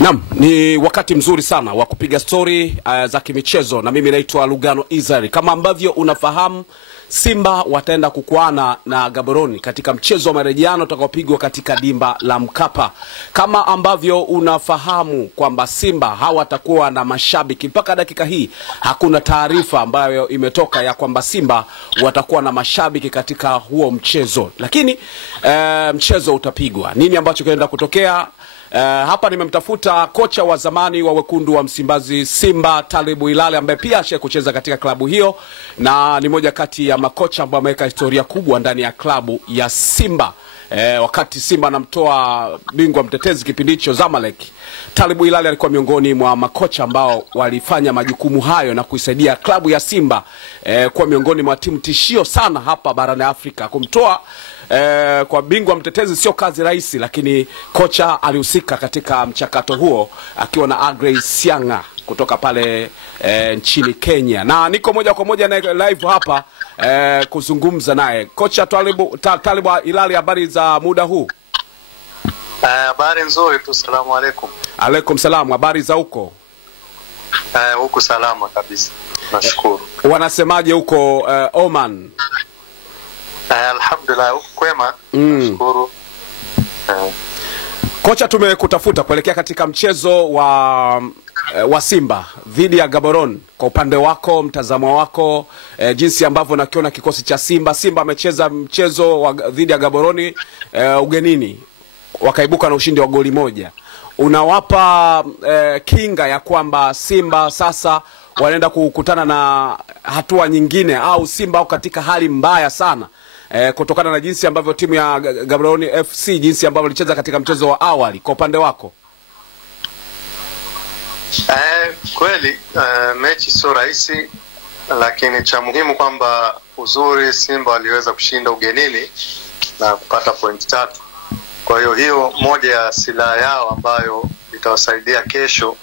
Naam, ni wakati mzuri sana wa kupiga story za kimichezo na mimi naitwa Lugano Israel. Kama ambavyo unafahamu, Simba wataenda kukuana na Gaborone katika mchezo wa marejeano utakaopigwa katika dimba la Mkapa. Kama ambavyo unafahamu kwamba Simba hawatakuwa na mashabiki mpaka dakika hii, hakuna taarifa ambayo imetoka ya kwamba Simba watakuwa na mashabiki katika huo mchezo. Lakini mchezo utapigwa. Nini ambacho kinaenda kutokea? Hapa nimemtafuta kocha wa zamani wa wekundu wa Msimbazi Simba, Talibu Hilali, ambaye pia ashaye kucheza katika klabu hiyo na ni moja kati ya makocha ambao wameweka historia kubwa ndani ya klabu ya Simba. Wakati Simba anamtoa bingwa mtetezi kipindi hicho Zamalek, Talibu Hilali alikuwa miongoni mwa makocha ambao walifanya majukumu hayo na kuisaidia klabu ya Simba kuwa miongoni mwa timu tishio sana hapa barani Afrika. Kumtoa kwa bingwa mtetezi sio kazi rahisi, lakini kocha alihusika katika mchakato huo akiwa na Agrey Sianga kutoka pale nchini Kenya. Na niko moja kwa moja na live hapa kuzungumza naye. Kocha Talibu Hilali, habari za muda huu? Habari nzuri tu, salamu alaykum. Alaykum salam, habari za huko? Huko salama kabisa, nashukuru. Wanasemaje huko Oman? Alhamdulillah, huko kwema, nashukuru. Kocha, tumekutafuta kuelekea katika mchezo wa Simba dhidi ya Gaborone. Kwa upande wako, mtazamo wako, jinsi ambavyo nakiona kikosi cha Simba. Simba amecheza mchezo dhidi ya Gaborone ugenini, wakaibuka na ushindi wa goli moja. Unawapa kinga ya kwamba Simba sasa wanaenda kukutana na hatua nyingine, au Simba au katika hali mbaya sana kutokana na jinsi ambavyo timu ya Gaborone FC jinsi ambavyo ilicheza katika mchezo wa awali? Kwa upande wako? Kweli mechi sio rahisi, lakini cha muhimu kwamba uzuri Simba waliweza kushinda ugenini na kupata point 3. Kwa hiyo moja ya silaha yao ambayo itawasaidia kesho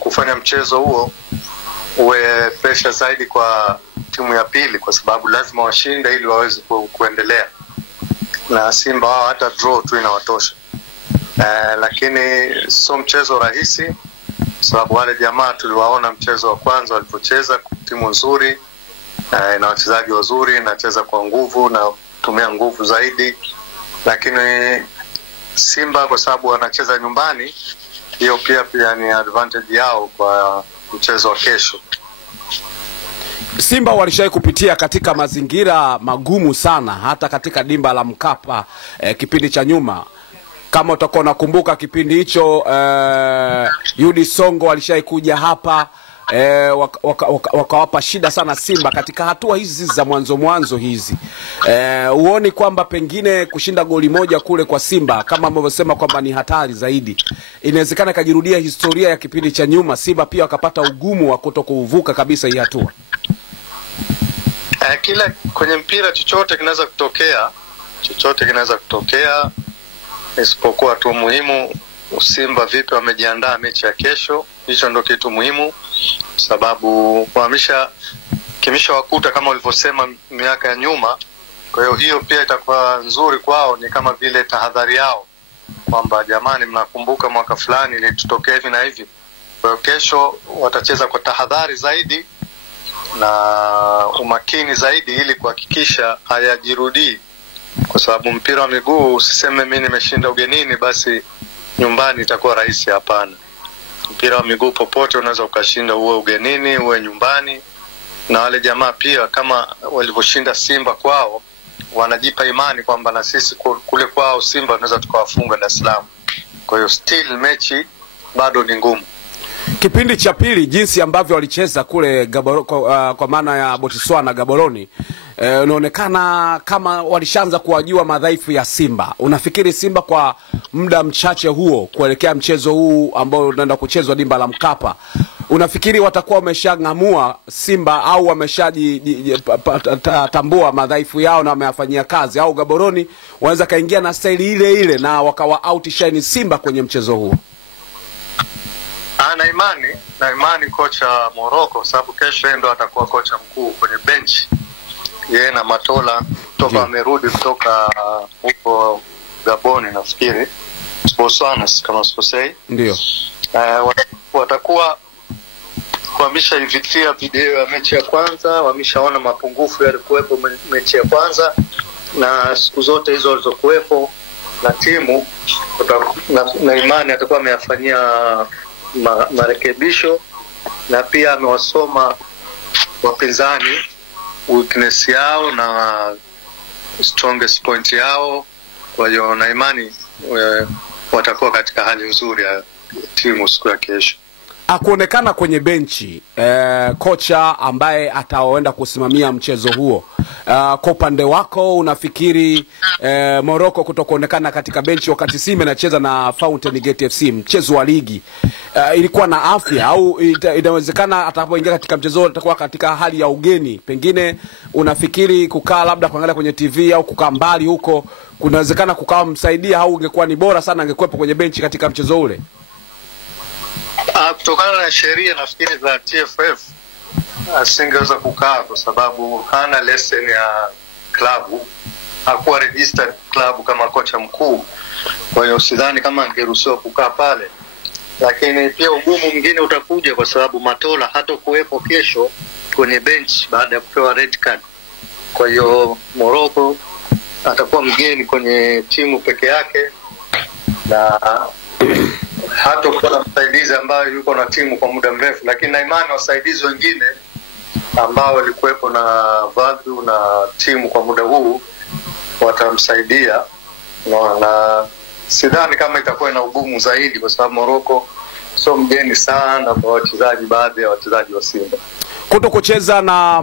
kufanya mchezo huo uwe pressure zaidi kwa timu ya pili, kwa sababu lazima washinde ili waweze kuendelea, na Simba wao hata draw tu inawatosha. Lakini sio mchezo rahisi, sababu wale jamaa tuliwaona mchezo wa kwanza walipocheza, timu nzuri na wachezaji wazuri, inacheza kwa nguvu na kutumia nguvu zaidi. Lakini Simba kwa sababu wanacheza nyumbani, hiyo pia ni advantage yao kwa mchezo wa kesho. Simba walishawahi kupitia katika mazingira magumu sana hata katika dimba la Mkapa kipindi cha nyuma. Kama utakuwa unakumbuka kipindi hicho, Yudi Songo alishawahi kuja hapa wakawapa shida sana Simba katika hatua hizi za mwanzo hizi. Uoni kwamba pengine kushinda goli moja kule kwa Simba, kama ambavyo sema kwamba ni hatari zaidi, inawezekana kajirudia historia ya kipindi cha nyuma, Simba pia wakapata ugumu wa kutokuvuka kabisa hii hatua? Kila kwenye mpira chochote kinaweza kutokea, isipokuwa tu muhimu Simba vipi wamejiandaa mechi ya kesho. Hicho ndio kitu muhimu, sababu kimesha wakuta kama ulivyosema miaka ya nyuma. Kwa hiyo pia itakuwa nzuri kwao, ni kama vile tahadhari yao kwamba jamani, mnakumbuka mwaka fulani ilitokea hivi na hivi. Kwa hiyo kesho watacheza kwa tahadhari zaidi na umakini zaidi ili kuhakikisha hayajirudii, kwa sababu mpira wa miguu usiseme mimi nimeshinda ugenini basi nyumbani itakuwa rahisi. Hapana, mpira wa miguu popote unaweza ukashinda, uwe ugenini uwe nyumbani. Na wale jamaa pia kama walivyoshinda Simba kwao, wanajipa imani kwamba na sisi kule kwao Simba tunaweza tukawafunga Dar es Salaam. Kwa hiyo still mechi bado ni ngumu. Kipindi cha pili jinsi ambavyo walicheza kule kwa maana ya Botswana Gaborone, unaonekana kama walishaanza kuwajua madhaifu ya Simba. Unafikiri Simba kwa muda mchache huo kuelekea mchezo huu ambao unaenda kuchezwa dimba la Mkapa, unafikiri watakuwa wameshangamua Simba au wameshajitambua madhaifu yao na wameyafanyia kazi, au Gaborone wanaweza kaingia na staili ile na wakawa outshine Simba kwenye mchezo huu? Na imani kocha Morocco, sababu kesho ndo atakuwa kocha mkuu kwenye bench. Yeye na Matola toka amerudi kutoka huko Gaboni nafikiri. Botswana kama sikosei. Ndio. Watakuwa wameshaivitia video ya mechi ya kwanza, wameshaona mapungufu yalikuwepo mechi ya kwanza, na siku zote hizo walizokuwepo na timu na imani atakuwa ameyafanyia marekebisho, na pia amewasoma wapinzani weakness yao na strongest point yao. Kwa hiyo na imani watakuwa katika hali nzuri ya timu siku ya kesho. Akuonekana kwenye benchi kocha ambaye ataenda kusimamia mchezo huo, kwa upande wako unafikiri Morocco kutokuonekana katika benchi wakati Simba inacheza na Fountain Gate FC mchezo wa ligi, ilikuwa na afya au inawezekana atakapoingia katika mchezo atakuwa katika hali ya ugeni? Pengine unafikiri kukaa labda kuangalia kwenye TV au kukaa mbali huko kunawezekana kukaa msaidia, au ungekuwa ni bora sana angekuwepo kwenye benchi katika mchezo ule? Kutokana na sheria nafikiri za TFF asingeweza kukaa, kwa sababu hana lesson ya klabu, hakuwa registered klabu kama kocha mkuu. Kwa hiyo sidhani kama angeruhusiwa kukaa pale. Lakini pia ugumu mwingine utakuja kwa sababu Matola hatakuwepo kesho kwenye bench baada ya kupewa red card. Kwa hiyo Morocco atakuwa mgeni kwenye timu peke yake, na hata kwa msaidizi ambaye yuko na timu kwa muda mrefu. Lakini na imani wasaidizi wengine ambao walikuwepo na value na timu kwa muda huu watamsaidia, na sidhani kama itakuwa na ugumu zaidi, kwa sababu Morocco sio mgeni sana kwa wachezaji, baadhi ya wachezaji wa Simba. Kutokucheza na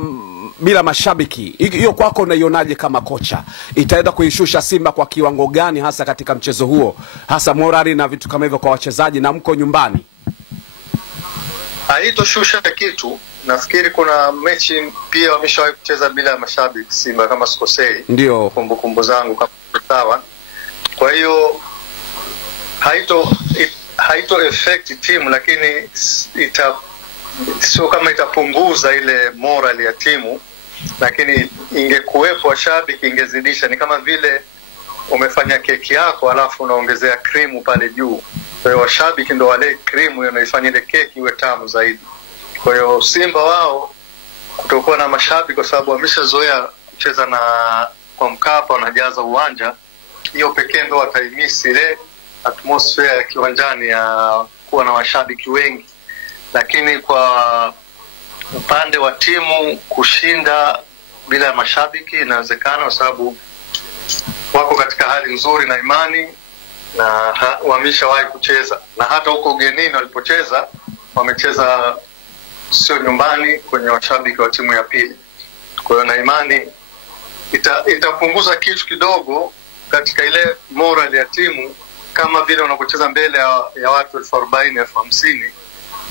bila mashabiki, hiyo kwako unaionaje kama kocha? Itaenda kuishusha Simba kwa kiwango gani hasa katika mchezo huo, hasa morali na vitu kama hivyo kwa wachezaji, na mko nyumbani? Haitoshusha kitu. Nafikiri kuna mechi pia wameshawahi kucheza bila mashabiki Simba kama sikosei. Ndio kumbukumbu zangu kama sawa. Kwa hiyo haito affect timu, lakini sio kama itapunguza ile morali ya timu, lakini ingekuwepo washabiki ingezidisha. Ni kama vile umefanya keki yako alafu unaongezea krimu pale juu. Kwa hiyo washabiki ndio wale krimu inaifanya ile keki iwe tamu zaidi. Kwa hiyo Simba wao kutokuwa na mashabiki, kwa sababu wameshazoea kucheza na kwa Mkapa, wanajaza uwanja, hiyo pekee ndio wataimisi ile atmosphere ya kiwanjani ya kuwa na mashabiki wengi. Lakini kwa upande wa timu kushinda bila mashabiki inawezekana, kwa sababu wako katika hali nzuri na imani, na wameshawahi kucheza, na hata huko ugenini walipocheza wamecheza sio nyumbani kwenye washabiki wa timu ya pili. Kwa hiyo na imani itapunguza kitu kidogo katika ile morale ya timu, kama vile unapocheza mbele ya watu 40,000 50,000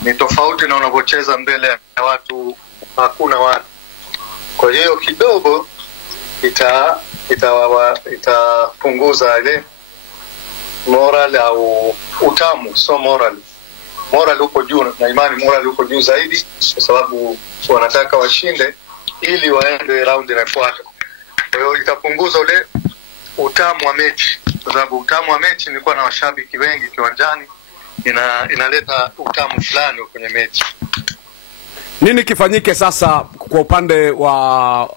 ni tofauti na unapocheza mbele ya watu hakuna watu. Kwa hiyo kidogo itapunguza ile moral au utamu. So moral uko juu, na imani moral uko juu zaidi, kwa sababu wanataka washinde ili waende round inayofuata. Kwa hiyo itapunguza ule utamu wa mechi, kwa sababu utamu wa mechi ni kuwa na washabiki wengi kiwanjani, inaleta utamu fulani kwenye mechi. Nini kifanyike sasa kwa upande wa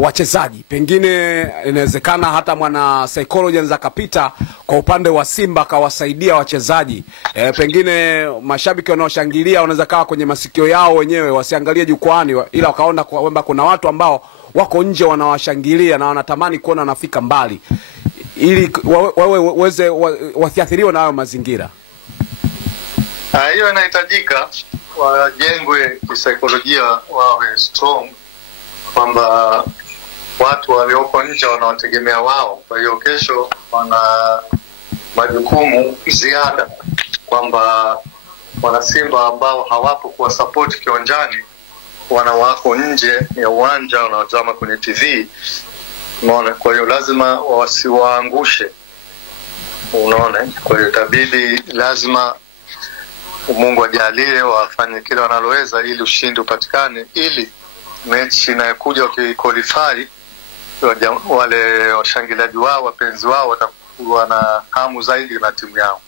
wachezaji? Pengine inawezekana hata mwana psychology anaweza kapita kwa upande wa Simba kawasaidia wachezaji. Pengine mashabiki wanaoshangilia wanaweza kawa kwenye masikio yao wenyewe, wasiangalie jukwani, ila wakaona kwamba kuna watu ambao wako nje wanawashangilia na wanatamani kuona nafika mbali, ili wewe uweze wasiathiriwe na hayo mazingira. Hiyo inahitajika, wajengwe kisaikolojia, wawe strong, kwamba watu walioko nje wanawategemea wao. Kwa hiyo kesho wana majukumu ziada, kwamba wana Simba ambao hawapo kwa support kiwanjani, wako nje ya uwanja wanatazama kwenye TV. Unaona, kwa hiyo lazima wasiwaangushe. Unaona, kwa hiyo itabidi lazima Mungu ajalie wafanye kile wanaloweza ili ushindi upatikane, ili mechi inayokuja wakiqualify wale washangiliaji wao, wapenzi wao wana hamu zaidi na timu yao.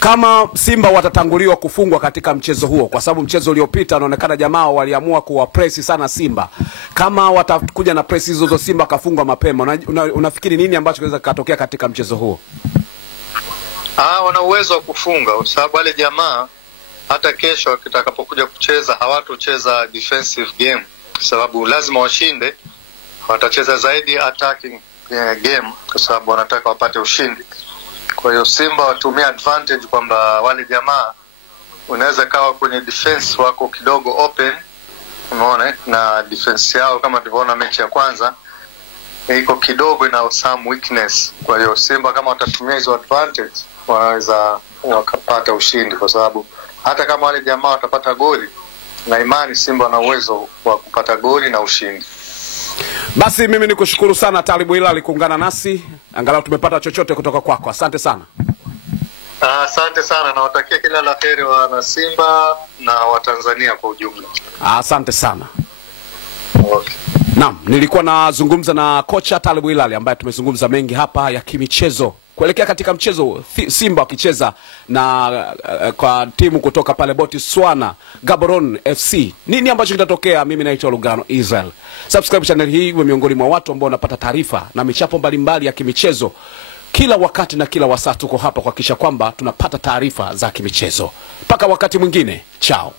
Kama Simba watatanguliwa kufungwa katika mchezo huo, kwa sababu mchezo uliopita unaonekana jamaa waliamua kuwa press sana Simba, kama watakuja na press hizo Simba kafungwa mapema, unafikiri nini ambacho kinaweza kutokea katika mchezo huo? Wana uwezo wa kufunga, kwa sababu wale jamaa hata kesho wakitakapokuja kucheza hawatocheza defensive game, kwa sababu lazima washinde. Watacheza zaidi attacking game, kwa sababu wanataka wapate ushindi. Kwa hiyo Simba watumia advantage kwamba wale jamaa unaweza kawa kwenye defense wako kidogo open, unaona, na defense yao kama tulivyoona mechi ya kwanza iko kidogo ina some weakness. Kwa hiyo Simba kama watatumia hizo advantage wanaweza wakapata ushindi, kwa sababu hata kama wale jamaa watapata goli, na imani Simba wana uwezo wa kupata goli na ushindi. Basi mimi nikushukuru sana Talibu Hilali kuungana nasi, angalau tumepata chochote kutoka kwako. Asante sana. Asante sana, na watakia kila la heri wana Simba na Watanzania kwa ujumla. Asante sana. Okay. Naam, nilikuwa nazungumza na kocha Talibu Hilali ambaye tumezungumza mengi hapa ya kimichezo kuelekea katika mchezo Simba wakicheza na kwa timu kutoka pale Botswana, Gaborone FC. Nini ambacho kitatokea? Mimi naitwa Lugano Israel. Subscribe channel hii uwe miongoni mwa watu ambao wanapata taarifa na michapo mbalimbali ya kimichezo kila wakati na kila wasaa. Tuko hapa kuhakikisha kwamba tunapata taarifa za kimichezo. Mpaka wakati mwingine, chao.